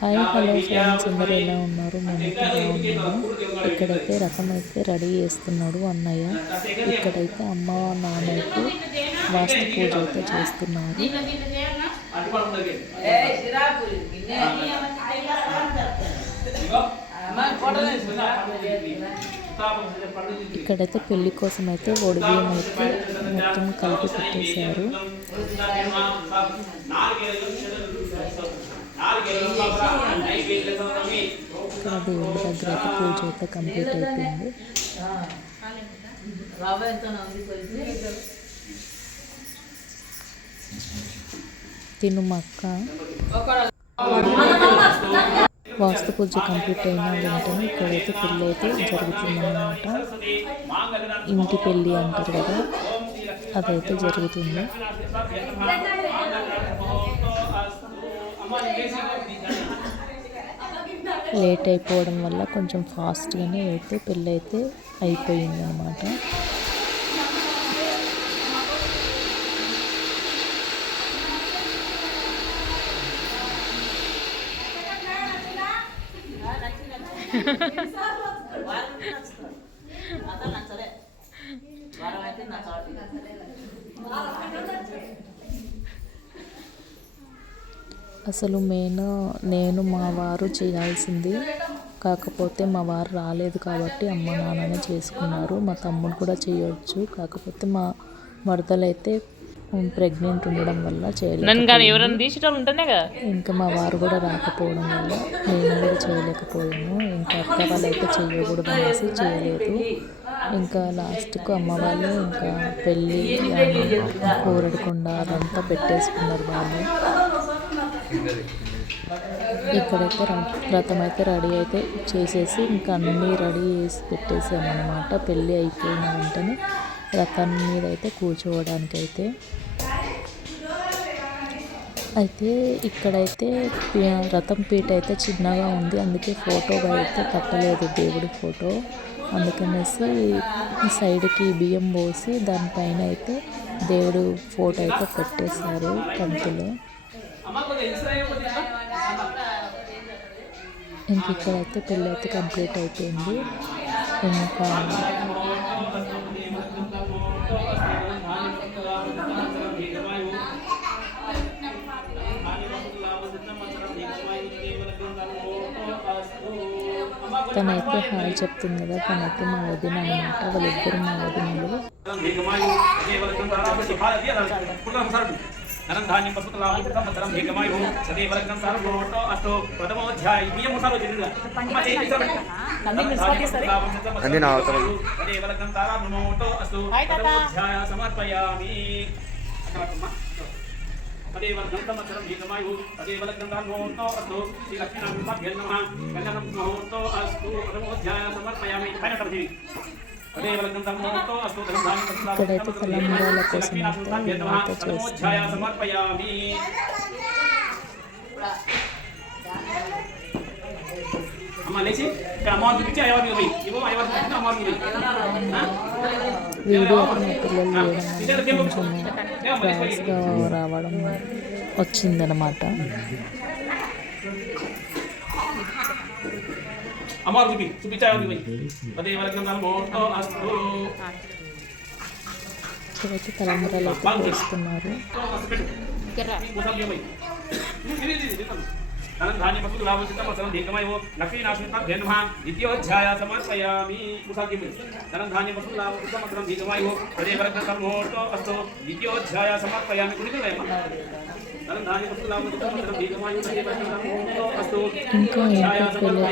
Hi hello friends అందరూ ఎలా ఉన్నారు? మేమైతే బాగున్నాము. ఇక్కడైతే రకం అయితే రెడీ చేస్తున్నాడు అన్నయ్య. ఇక్కడైతే అమ్మ నాన్నకి వాస్తు పూజ అయితే చేస్తున్నారు. ఇక్కడైతే పెళ్ళి కోసం అయితే ఒడిబియ్యం అయితే మొత్తం కలిపి పెట్టేశారు. దేవుడి దగ్గర అయితే పూజ అయితే కంప్లీట్ అయిపోయింది. తిను మక్క వాస్తు పూజ కంప్లీట్ అయిన వెంటనే ఇక్కడైతే పెళ్ళి అయితే జరుగుతుందన్నమాట. ఇంటి పెళ్ళి అంటారు కదా అదైతే జరుగుతుంది. లేట్ అయిపోవడం వల్ల కొంచెం ఫాస్ట్గానే అయితే పెళ్ళి అయితే అయిపోయింది అనమాట అసలు మెయిన్ నేను మా వారు చేయాల్సింది కాకపోతే మా వారు రాలేదు కాబట్టి అమ్మ నాన్ననే చేసుకున్నారు. మా తమ్ముడు కూడా చేయొచ్చు. కాకపోతే మా మరదలైతే ప్రెగ్నెంట్ ఉండడం వల్ల చేయలేదు ఇంకా మా వారు కూడా రాకపోవడం వల్ల నేను కూడా చేయలేకపోయాను. ఇంకా అక్క వాళ్ళు అయితే చేయకూడదు అనేసి చేయలేదు. ఇంకా లాస్ట్కు అమ్మ వాళ్ళు ఇంకా పెళ్ళి కూరడుకొండ అదంతా పెట్టేసుకున్నారు వాళ్ళు. ఇక్కడైతే రథం అయితే రెడీ అయితే చేసేసి ఇంకా అన్నీ రెడీ చేసి పెట్టేసాను అనమాట పెళ్ళి అయిపోయిన వెంటనే రథం మీద అయితే కూర్చోవడానికి అయితే అయితే ఇక్కడైతే రథం పీట అయితే చిన్నగా ఉంది. అందుకే ఫోటోగా అయితే కట్టలేదు దేవుడి ఫోటో. అందుకనేసి సైడ్కి బియ్యం పోసి దానిపైన అయితే దేవుడు ఫోటో అయితే పెట్టేశారు కంతులో ఇంక ఇక్కడైతే పెళ్ళి అయితే కంప్లీట్ అయిపోయింది. ఇంకా తనైతే హాయ్ చెప్తుంది కదా తనైతే మా వదిన అనమాట వాళ్ళిద్దరు మా వదినలు ధనంధాన్యం పశుతలాభం మతరం భీకమాయు సదేవ లగ్నం సార్వభౌమో అస్తో ప్రథమోధ్యాయ ఇయం ముసాలో జరిగిందా అంది నా అవతల సదేవ లగ్నం తారాభ్రమోటో అస్తో ప్రథమోధ్యాయ సమర్పయామి లగ్నం సంవత్సరం తదేవ లగ్నం తారాభ్రమోటో అస్తో శ్రీ లక్ష్మీనారాయణ నమః కళ్యాణం ముహూర్తో అస్తో ప్రథమోధ్యాయ సమర్పయామి పైన ఇక్కడైతే తలంబరాల కోసం అయితే అమ్మవారికి వీడియో మా పిల్లలు కొంచెం రావడం వచ్చిందనమాట అమ్మవారికి చూపి చూపించి అయ్యవారికి పోయి. అదే వరకు అస్తు ఇక్కడైతే తలంబరాలు చేస్తున్నారు ధనధాన్య పశు లాభసితం దీర్ఘమయో లక్ష్మీనాశితం ధేనుమ ద్వితీయోధ్యాయ సమర్పయామి. ముసాకి ధనధాన్య పశు లాభసితం దీర్ఘమయో అదే వరకు మోటో అస్తు ద్వితీయోధ్యాయ సమర్పయామి. కుడికలేమ ఇంకా ఏంటి పెళ్ళి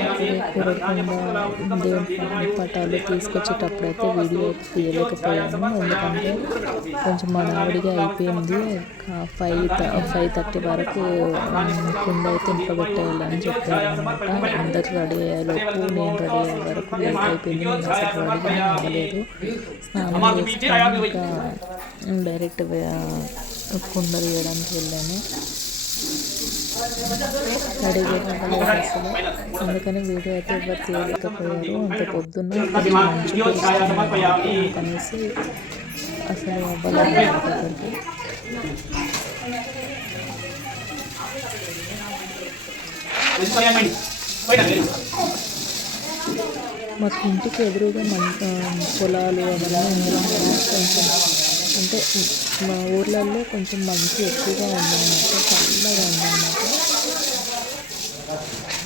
దేవుని పటాలు తీసుకొచ్చేటప్పుడు అయితే వీడియో తీయలేకపోయాను ఎందుకంటే కొంచెం మనావిడిగా అయిపోయింది. ఫైవ్ ఫైవ్ థర్టీ వరకు కుండ అయితే ఇంపబెట్టేయాలని చెప్పారు అనమాట అందరు రెడీ అయ్యేలోపు నేను రెడీ అయ్యే వరకు లేట్ అయిపోయింది. నేను అసలు రెడీ అవ్వలేదు. స్నానం చేసుకొని ఇంకా డైరెక్ట్ కుండ వేయడానికి వెళ్ళాను. రెడీగా అసలు అందుకని వీడియో అయితే ఎవరు తీయలేకపోయారు. అంత పొద్దున్న అనేసి అసలు అవ్వలేదు మాకు ఇంటికి ఎదురుగా మన పొలాలు అవన్నీ ఉన్నాయి. కొంచెం అంటే మా ఊర్లలో కొంచెం మంచు ఎక్కువగా ఉందన్నమాట చల్లగా ఉందన్నమాట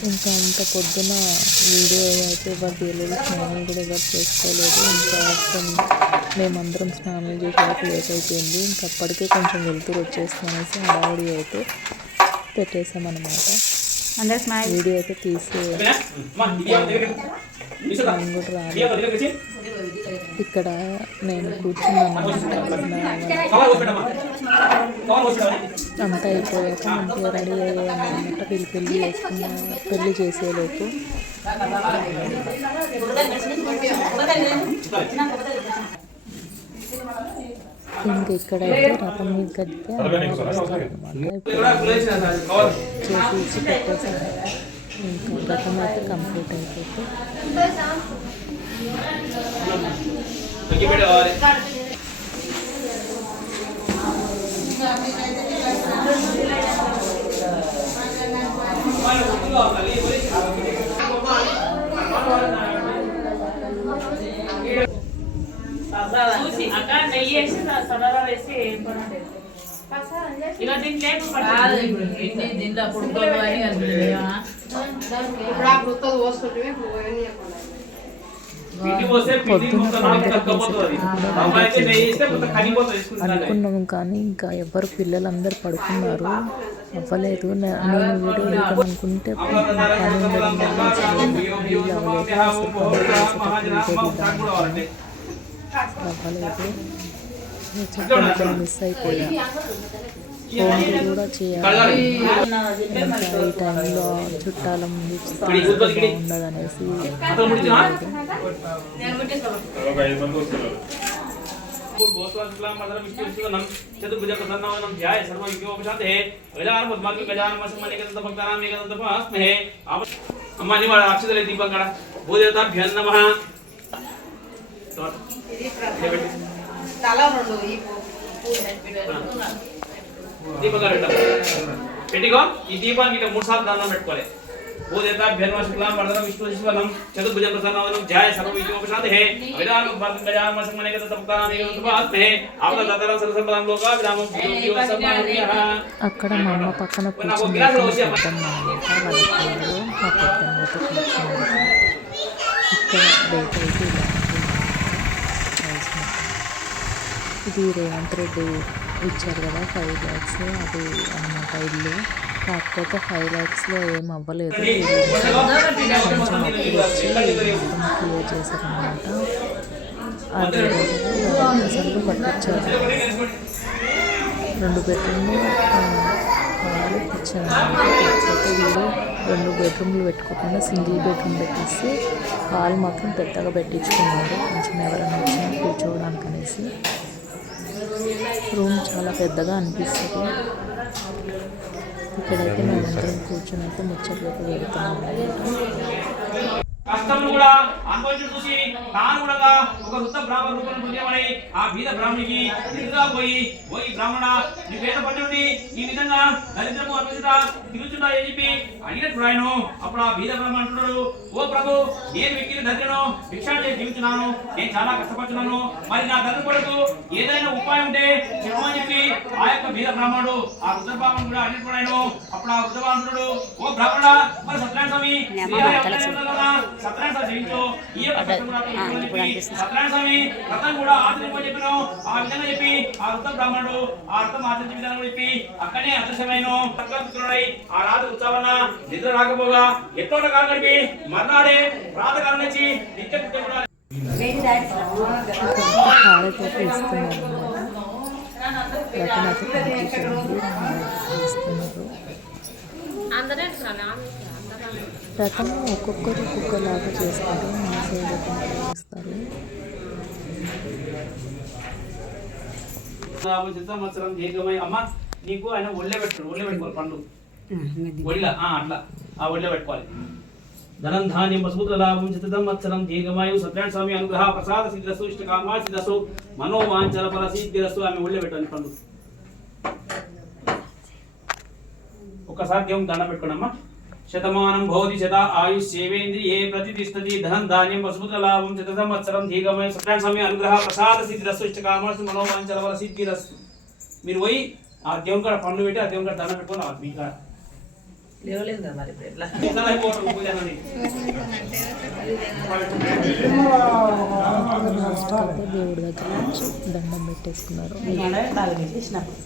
ఇంకా అంత పొద్దున వీడియో అయితే ఎవరు తీయలేదు స్నానం కూడా ఎవరు చేసుకోలేదు ఇంకా మొత్తం మేమందరం స్నానం చేసేందుకు లేట్ అయిపోయింది ఇంకా అప్పటికే కొంచెం వెళ్తురు వచ్చేస్తుందనేసి హడావుడి అయితే పెట్టేసామన్నమాట అందరు స్మైల్ వీడియో అయితే తీసి రాలేదు ఇక్కడ నేను కూర్చున్నాను అన్నమాట. అంతా అయిపోయాక మంచిగా రెడీ అయ్యానమాట వీళ్ళు పెళ్ళి చేసుకున్న పెళ్ళి చేసేలోపు ఇంకా ఇక్కడ రథం మీద కడితే అనమాట చేసి పెట్టేసాను ఇంకా రథం అయితే కంప్లీట్ అయిపోతే లేపు కాదు ఇప్పుడు ఇన్ని దీంట్లో పుట్టుకోలు అనుకున్నాం కానీ ఇంకా ఎవరు పిల్లలందరూ పడుకున్నారు. అవ్వలేదు. నేను వీడియో తీద్దాం అనుకుంటే అవ్వలేదు. మిస్ అయిపోయా కూడా చేయాలి ఇంకా ఈ టైంలో చుట్టాల ముందు ఉండదనేసి అతను ముడిచినా చతుర్భుజప్రసన్నవనం ధ్యాయ సర్వవిజ్ఞోపశాంతే గజాన పద్మాకి గజాన మసమనికదంత భక్తానాం ఏకదంత పాస్మహే అమ్మ నీ వాళ్ళ అక్షతలే దీపం కడ భూదేవతాభ్యన్ నమః దీపం కడ పెట్టిగో ఈ దీపానికి ఇట్లా మూడు సార్లు దండం పెట్టుకోవాలి భూదేవత భ్యన్వ శుక్లాం వరదనం విష్ణు శివనం చతుర్భుజం ప్రసన్నవనం ధ్యాయ సర్వ విజయోపశాంతే అవిధాన భక్తం గజాన మసమనికదంత భక్తానాం ఏకదంత పాస్మహే ఆపద దతరం సరసంపదం లోకా విరామం విజయో సమాప్యః అక్కడ మా అమ్మ పక్కన కూర్చుని ఇక్కడ అయితే. ఇది రేవంత్ రెడ్డి ఇచ్చారు కదా ఫైవ్ ల్యాక్స్ అది అనమాట ఇల్లు. కాకపోతే ఫైవ్ ల్యాక్స్లో ఏం అవ్వలేదు. కొంచెం అప్పులు వచ్చి మొత్తం క్లియర్ చేశారనమాట అది అసలు పట్టించారు రెండు బెడ్రూమ్లు వాళ్ళు కిచెన్ వీళ్ళు రెండు బెడ్రూమ్లు పెట్టుకోకుండా సింగిల్ బెడ్రూమ్ పెట్టేసి వాళ్ళు మాత్రం పెద్దగా పెట్టించుకున్నారు. కొంచెం ఎవరైనా వచ్చినా కూర్చోవడానికి అనేసి రూమ్ చాలా పెద్దగా అనిపిస్తుంది. ఇక్కడైతే మేమందరం కూర్చొని అయితే ముచ్చట్లోకి వెళ్తున్నాం. కష్టం కూడా అనుభవించి చూసి తాను కూడా ఒక వృత్త బ్రాహ్మణ రూపం పొందేమని ఆ బీద బ్రాహ్మణికి ఎదురుగా పోయి పోయి బ్రాహ్మణ నీ పేద పట్టి ఈ విధంగా దరిద్రము అర్పించుట తిరుగుచుండా అని చెప్పి అడిగినప్పుడు ఆయన అప్పుడు ఆ బీద బ్రాహ్మణ అంటున్నాడు ఓ ప్రభు నేను వ్యక్తిని దరిద్రను భిక్షా చేసి జీవించున్నాను నేను చాలా కష్టపడుతున్నాను మరి నా దరిద్ర కొరకు ఏదైనా ఉపాయం ఉంటే చెప్పమని చెప్పి ఆ యొక్క బీద బ్రాహ్మణుడు ఆ వృద్ధ బ్రాహ్మణుడు కూడా అడిగినప్పుడు ఆయన అప్పుడు ఆ వృద్ధ బ్రాహ్మణుడు ఓ బ్రాహ్మణ మరి సత్యనారాయణ స్వామి సత్యనారాయణ స్వామి జయించు ఈ యొక్క కష్టం కూడా తీర్చుకోమని చెప్పి సత్యనారాయణ స్వామి వ్రతం కూడా ఆచరించమని చెప్పాను. ఆ విధంగా చెప్పి ఆ వృద్ధ బ్రాహ్మణుడు ఆ వ్రతం ఆచరించే విధానం చెప్పి అక్కడే అదృశ్యమైన తక్కువై ఆ రాత్రి ఉత్సవన నిద్ర రాకపోగా ఎత్తోట కాలం గడిపి మర్నాడే ప్రాతకాలం నుంచి నిత్య కూడా రథం ఒక్కొక్కరు ఒక్కొక్కలాగా చేస్తారు మా రథం చేస్తారు. సంవత్సరం ఏకమై అమ్మ నీకు ఆయన ఒళ్ళే పెట్టాడు ఒళ్ళే పెట్టుకోవాలి పండు. ఒళ్ళ అట్లా. ఆ ఒళ్ళే పెట్టుకోవాలి. ధనం ధాన్యం వసూత్ర లాభం చిత్తం సంవత్సరం దీర్ఘమాయు సత్యనారాయణ స్వామి అనుగ్రహ ప్రసాద సిద్ధిరసు ఇష్ట కామా సిద్ధసు మనోవాంచల ఫల సిద్ధిరస్సు ఆమె ఒళ్ళే పెట్టాలి పండు. ఒకసారి దేవుని దండం పెట్టుకోండి అమ్మా. శతమానం భవతి శత ఆయుష్యేవేంద్రియే ప్రతిష్టతి ధనం ధాన్యం వసుపుత్ర లాభం శత సంవత్సరం దీర్ఘమయ సత్యాన్ సమయ అనుగ్రహ ప్రసాద సిద్ధిరస్సు ఇష్ట కామర్సు మనోవాంచల వల్ల సిద్ధిరస్సు మీరు పోయి ఆ దేవుని కాడ పండ్లు పెట్టి ఆ దేవుని కాడ దండం పెట్టుకొని రావాలి మీ కాడ. లేవలేదు కదా మరి ఇప్పుడు ఎట్లా? ఎట్లా అయిపోవటం పూజ అనేది? లాస్ట్కి అయితే దేవుడి దగ్గర వచ్చి దండం పెట్టేసుకున్నారు. నాలుగు చేసినప్పుడు